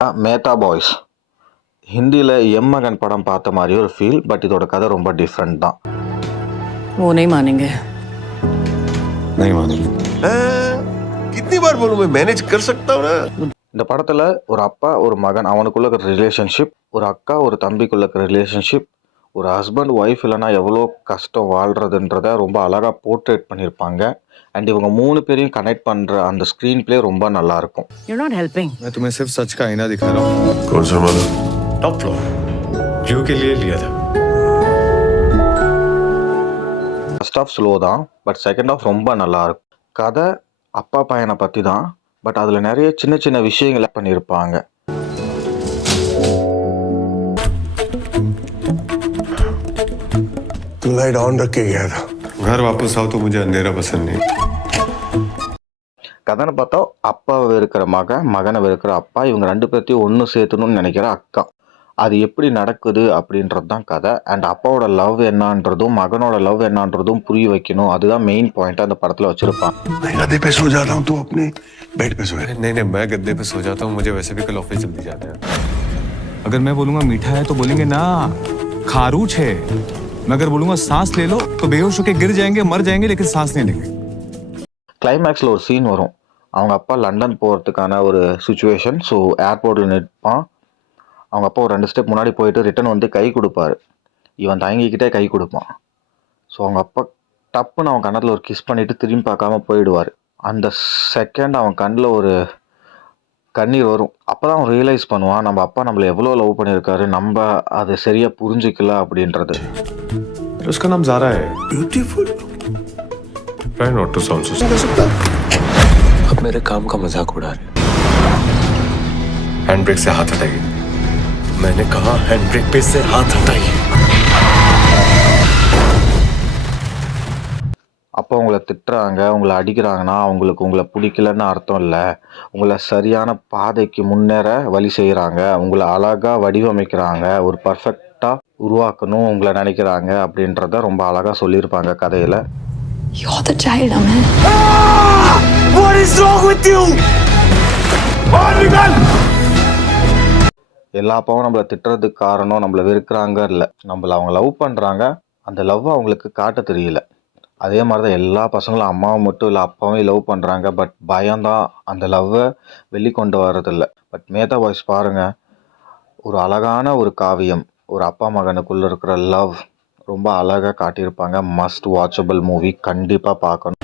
Mehta boys ஹிந்தியில் எம்மகன் படம் பார்த்த மாதிரி ஒரு ஃபீல். பட் இதோட கதை ரொம்ப டிஃப்ரெண்ட் தான். वो नहीं मानेंगे। नहीं मानेंगे। कितनी बार बोलूं मैं मैनेज कर सकता हूँ ना। இந்த படத்தில் ஒரு அப்பா ஒரு மகன் அவனுக்குள்ள இருக்கிற ரிலேஷன்ஷிப், ஒரு அக்கா ஒரு தம்பிக்குள்ள இருக்கிற ரிலேஷன்ஷிப், ஒரு ஹஸ்பண்ட் ஒய்ஃப் இல்லைனா எவ்வளோ கஷ்டம் வாழ்கிறதுன்றத ரொம்ப அழகாக போர்ட்ரேட் பண்ணியிருப்பாங்க. அண்ட் இவங்க 3 பேரையும் கனெக்ட் பண்ணுற அந்த ஸ்க்ரீன் பிளே ரொம்ப நல்லாயிருக்கும். You're not helping. मैं तुम्हें सिर्फ सच का आईना दिखा रहा हूँ। कौन सा वाला? टॉप फ्लोर जियो के लिए लिया था। ஃபர்ஸ்ட் ஆஃப் ஸ்லோ தான், பட் செகண்ட் ஆஃப் ரொம்ப நல்லாயிருக்கும். கதை அப்பா பையனை பற்றி தான், பட் அதில் நிறைய சின்ன சின்ன விஷயங்களை பண்ணியிருப்பாங்க. तू लाइट ऑन रख के गया था। घर वापस आओ तो मुझे अंधेरा पसंद नहीं। கதைன்னு பார்த்தா அப்பாவை வெறுக்கிற மகன், மகனை வெறுக்கிற அப்பா, இவங்க 2 பேர்த்தையும் ஒன்று சேர்த்தணும்னு நினைக்கிற அக்கா. அது எப்படி நடக்குது அப்படின்றது தான் கதை. அண்ட் அப்பாவோட லவ் என்னன்றதும் மகனோட லவ் என்னன்றதும் புரிய வைக்கணும். அதுதான் மெயின் பாயிண்ட்டாக அந்த படத்தில் வச்சுருப்பான். मैं गद्दे पे सो जाता हूँ, तू अपने बेड पे सोए। नहीं नहीं, मैं गद्दे पे सो जाता हूँ, मुझे वैसे भी कल ऑफिस जल्दी जाना है। अगर मैं बोलूंगा मीठा है तो बोलेंगे ना खारूच है। मैं अगर बोलूंगा सांस ले लो तो बेहोश होके गिर जाएंगे, मर जाएंगे, लेकिन सांस नहीं लेंगे। கிளைமேக்ஸில் ஒரு சீன் வரும். அவங்க அப்பா லண்டன் போகிறதுக்கான ஒரு சுச்சுவேஷன். ஸோ ஏர்போர்ட்டில் நிற்பான். அவங்க அப்பா ஒரு 2 ஸ்டெப் முன்னாடி போயிட்டு ரிட்டன் வந்து கை கொடுப்பாரு. இவன் தயங்கிக்கிட்டே கை கொடுப்பான். ஸோ அவங்க அப்பா டப்புன்னு அவன் கன்னத்தில் ஒரு கிஸ் பண்ணிவிட்டு திரும்பி பார்க்காம போயிடுவார். அந்த செகண்ட் அவன் கண்ணில் ஒரு கண்ணீர் வரும். அப்போ தான் அவன் ரியலைஸ் பண்ணுவான், நம்ம அப்பா நம்மளை எவ்வளோ லவ் பண்ணியிருக்காரு, நம்ம அதை சரியாக புரிஞ்சிக்கல அப்படின்றது. उसका नाम ज़ारा है। Beautiful. Try not to sound so. अब मेरे काम का मजाक उड़ा रहे। हैंड ब्रेक से हाथ हटाइए। मैंने कहा हैंड ब्रेक पे से हाथ हटाइए। அப்போ உங்களை திட்டுறாங்க, உங்களை அடிக்கிறாங்கன்னா அவங்களுக்கு உங்களை பிடிக்கலன்னு அர்த்தம் இல்லை. உங்களை சரியான பாதைக்கு முன்னேற வழி செய்கிறாங்க, உங்களை அழகாக வடிவமைக்கிறாங்க, ஒரு பர்ஃபெக்டாக உருவாக்கணும் உங்களை நினைக்கிறாங்க அப்படின்றத ரொம்ப அழகாக சொல்லியிருப்பாங்க கதையில். You're the child, Aman. What is wrong with you? எல்லா அப்பாவும் நம்மளை திட்டுறதுக்கு காரணம் நம்மளை வெறுக்கிறாங்க இல்லை, நம்மளை அவங்க லவ் பண்ணுறாங்க, அந்த லவ்வை அவங்களுக்கு காட்ட தெரியல. அதே மாதிரி தான் எல்லா பசங்களும் அம்மாவை மட்டும் இல்லை அப்பாவும் லவ் பண்ணுறாங்க. பட் பயம்தான் அந்த லவ்வை வெளிக்கொண்டு வர்றதில்ல. பட் மேத்தா பாய்ஸ் பாருங்கள், ஒரு அழகான ஒரு காவியம், ஒரு அப்பா மகனுக்குள்ளே இருக்கிற லவ் ரொம்ப அழகாக காட்டியிருப்பாங்க. மஸ்ட் வாட்சபிள் மூவி, கண்டிப்பாக பார்க்கணும்.